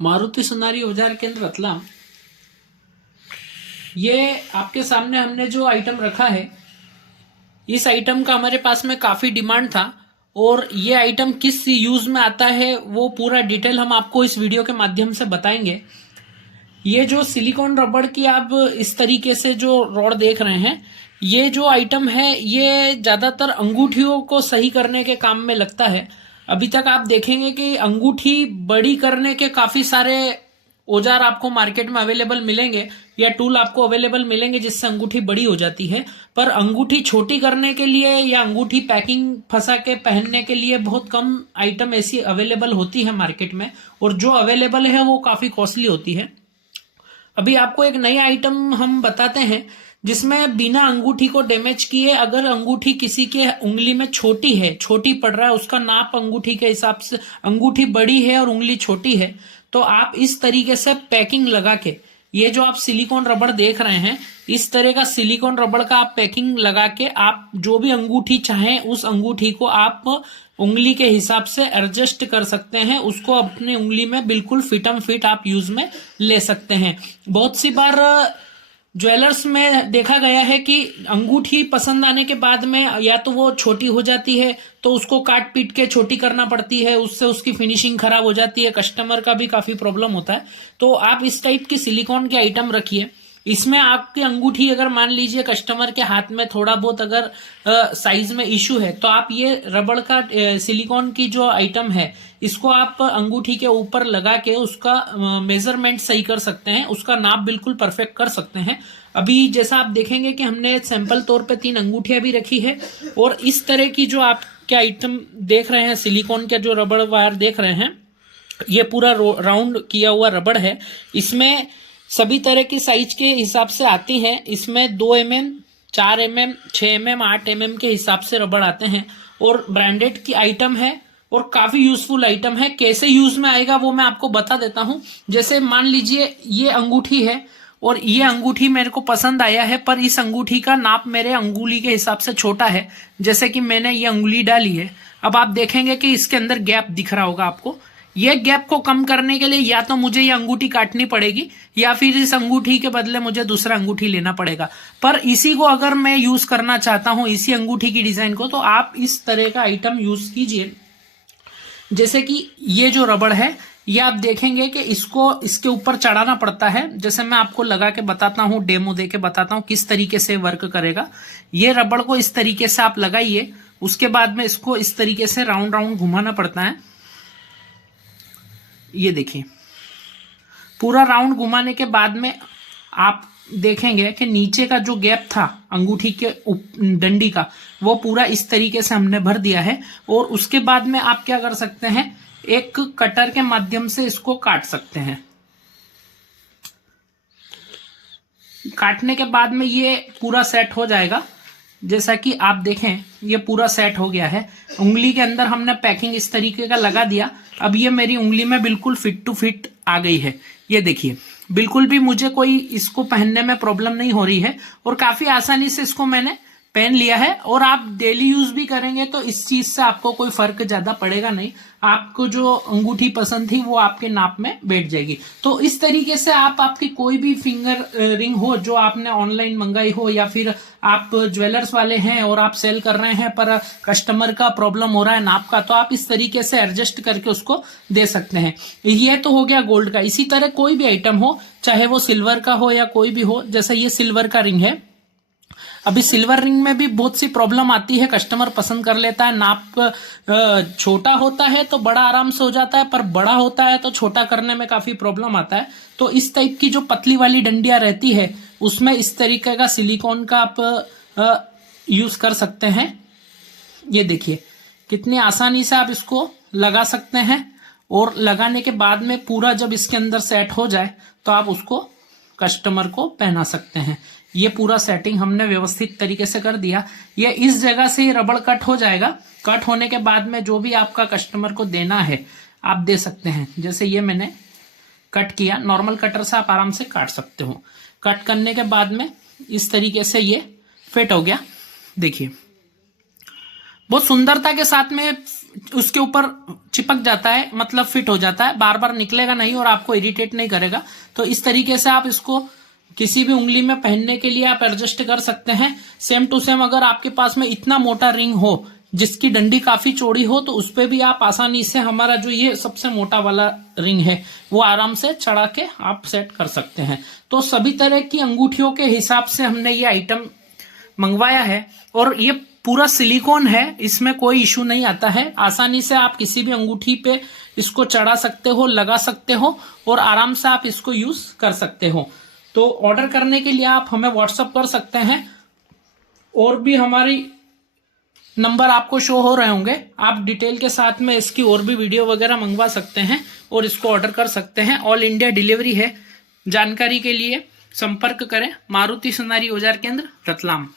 मारुति सुनारी औजार केंद्र रतलाम। ये आपके सामने हमने जो आइटम रखा है, इस आइटम का हमारे पास में काफी डिमांड था और ये आइटम किस यूज में आता है वो पूरा डिटेल हम आपको इस वीडियो के माध्यम से बताएंगे। ये जो सिलिकॉन रबड़ की आप इस तरीके से जो रॉड देख रहे हैं, ये जो आइटम है ये ज्यादातर अंगूठियों को सही करने के काम में लगता है। अभी तक आप देखेंगे कि अंगूठी बड़ी करने के काफी सारे औजार आपको मार्केट में अवेलेबल मिलेंगे या टूल आपको अवेलेबल मिलेंगे जिससे अंगूठी बड़ी हो जाती है, पर अंगूठी छोटी करने के लिए या अंगूठी पैकिंग फंसा के पहनने के लिए बहुत कम आइटम ऐसी अवेलेबल होती है मार्केट में, और जो अवेलेबल है वो काफी कॉस्टली होती है। अभी आपको एक नया आइटम हम बताते हैं जिसमें बिना अंगूठी को डैमेज किए, अगर अंगूठी किसी के उंगली में छोटी है, छोटी पड़ रहा है, उसका नाप अंगूठी के हिसाब से, अंगूठी बड़ी है और उंगली छोटी है, तो आप इस तरीके से पैकिंग लगा के, ये जो आप सिलिकॉन रबड़ देख रहे हैं, इस तरह का सिलिकॉन रबड़ का आप पैकिंग लगा के आप जो भी अंगूठी चाहें उस अंगूठी को आप उंगली के हिसाब से एडजस्ट कर सकते हैं, उसको अपनी उंगली में बिल्कुल फिटम फिट आप यूज में ले सकते हैं। बहुत सी बार ज्वेलर्स में देखा गया है कि अंगूठी पसंद आने के बाद में या तो वो छोटी हो जाती है तो उसको काट पीट के छोटी करना पड़ती है, उससे उसकी फिनिशिंग खराब हो जाती है, कस्टमर का भी काफी प्रॉब्लम होता है। तो आप इस टाइप की सिलिकॉन के आइटम रखिए। इसमें आपकी अंगूठी अगर मान लीजिए कस्टमर के हाथ में थोड़ा बहुत अगर साइज में इश्यू है तो आप ये रबड़ का सिलिकॉन की जो आइटम है इसको आप अंगूठी के ऊपर लगा के उसका मेजरमेंट सही कर सकते हैं, उसका नाप बिल्कुल परफेक्ट कर सकते हैं। अभी जैसा आप देखेंगे कि हमने सैंपल तौर पे 3 अंगूठियां भी रखी है, और इस तरह की जो आप क्या आइटम देख रहे हैं, सिलिकॉन के जो रबड़ वायर देख रहे हैं, ये पूरा राउंड किया हुआ रबड़ है। इसमें सभी तरह की साइज के हिसाब से आती है। इसमें 2 mm, 4 mm, 6 mm, 8 mm के हिसाब से रबड़ आते हैं और ब्रांडेड की आइटम है और काफी यूजफुल आइटम है। कैसे यूज में आएगा वो मैं आपको बता देता हूं। जैसे मान लीजिए ये अंगूठी है और ये अंगूठी मेरे को पसंद आया है, पर इस अंगूठी का नाप मेरे अंगुली के हिसाब से छोटा है। जैसे कि मैंने ये अंगुली डाली है, अब आप देखेंगे कि इसके अंदर गैप दिख रहा होगा आपको। ये गैप को कम करने के लिए या तो मुझे ये अंगूठी काटनी पड़ेगी या फिर इस अंगूठी के बदले मुझे दूसरा अंगूठी लेना पड़ेगा। पर इसी को अगर मैं यूज करना चाहता हूं, इसी अंगूठी की डिजाइन को, तो आप इस तरह का आइटम यूज कीजिए। जैसे कि ये जो रबड़ है, ये आप देखेंगे कि इसको इसके ऊपर चढ़ाना पड़ता है। जैसे मैं आपको लगा के बताता हूं, डेमो दे के बताता हूं किस तरीके से वर्क करेगा। ये रबड़ को इस तरीके से आप लगाइए, उसके बाद में इसको इस तरीके से राउंड राउंड घुमाना पड़ता है। ये देखिए, पूरा राउंड घुमाने के बाद में आप देखेंगे कि नीचे का जो गैप था अंगूठी के डंडी का, वो पूरा इस तरीके से हमने भर दिया है। और उसके बाद में आप क्या कर सकते हैं, एक कटर के माध्यम से इसको काट सकते हैं। काटने के बाद में ये पूरा सेट हो जाएगा। जैसा कि आप देखें, ये पूरा सेट हो गया है। उंगली के अंदर हमने पैकिंग इस तरीके का लगा दिया। अब ये मेरी उंगली में बिल्कुल फिट टू फिट आ गई है। ये देखिए, बिल्कुल भी मुझे कोई इसको पहनने में प्रॉब्लम नहीं हो रही है और काफी आसानी से इसको मैंने पहन लिया है। और आप डेली यूज भी करेंगे तो इस चीज से आपको कोई फर्क ज्यादा पड़ेगा नहीं। आपको जो अंगूठी पसंद थी वो आपके नाप में बैठ जाएगी। तो इस तरीके से आप आपकी कोई भी फिंगर रिंग हो जो आपने ऑनलाइन मंगाई हो, या फिर आप ज्वेलर्स वाले हैं और आप सेल कर रहे हैं पर कस्टमर का प्रॉब्लम हो रहा है नाप का, तो आप इस तरीके से एडजस्ट करके उसको दे सकते हैं। ये तो हो गया गोल्ड का। इसी तरह कोई भी आइटम हो, चाहे वो सिल्वर का हो या कोई भी हो, जैसे ये सिल्वर का रिंग है। अभी सिल्वर रिंग में भी बहुत सी प्रॉब्लम आती है, कस्टमर पसंद कर लेता है, नाप छोटा होता है तो बड़ा आराम से हो जाता है, पर बड़ा होता है तो छोटा करने में काफी प्रॉब्लम आता है। तो इस टाइप की जो पतली वाली डंडियां रहती है उसमें इस तरीके का सिलिकॉन का आप यूज कर सकते हैं। ये देखिए कितनी आसानी से आप इसको लगा सकते हैं, और लगाने के बाद में पूरा जब इसके अंदर सेट हो जाए तो आप उसको कस्टमर को पहना सकते हैं। ये पूरा सेटिंग हमने व्यवस्थित तरीके से कर दिया। ये इस जगह से रबड़ कट हो जाएगा। कट होने के बाद में जो भी आपका कस्टमर को देना है आप दे सकते हैं। जैसे ये मैंने कट किया, नॉर्मल कटर से आप आराम से काट सकते हो। कट करने के बाद में इस तरीके से ये फिट हो गया। देखिए बहुत सुंदरता के साथ में उसके ऊपर चिपक जाता है, मतलब फिट हो जाता है, बार बार निकलेगा नहीं और आपको इरिटेट नहीं करेगा। तो इस तरीके से आप इसको किसी भी उंगली में पहनने के लिए आप एडजस्ट कर सकते हैं। सेम टू सेम अगर आपके पास में इतना मोटा रिंग हो जिसकी डंडी काफी चौड़ी हो तो उस पे भी आप आसानी से हमारा जो ये सबसे मोटा वाला रिंग है वो आराम से चढ़ा के आप सेट कर सकते हैं। तो सभी तरह की अंगूठियों के हिसाब से हमने ये आइटम मंगवाया है और ये पूरा सिलिकॉन है, इसमें कोई इशू नहीं आता है। आसानी से आप किसी भी अंगूठी पे इसको चढ़ा सकते हो, लगा सकते हो और आराम से आप इसको यूज कर सकते हो। तो ऑर्डर करने के लिए आप हमें व्हाट्सएप कर सकते हैं और भी हमारी नंबर आपको शो हो रहे होंगे, आप डिटेल के साथ में इसकी और भी वीडियो वगैरह मंगवा सकते हैं और इसको ऑर्डर कर सकते हैं। ऑल इंडिया डिलीवरी है। जानकारी के लिए संपर्क करें मारुति सुनारी औजार केंद्र, रतलाम।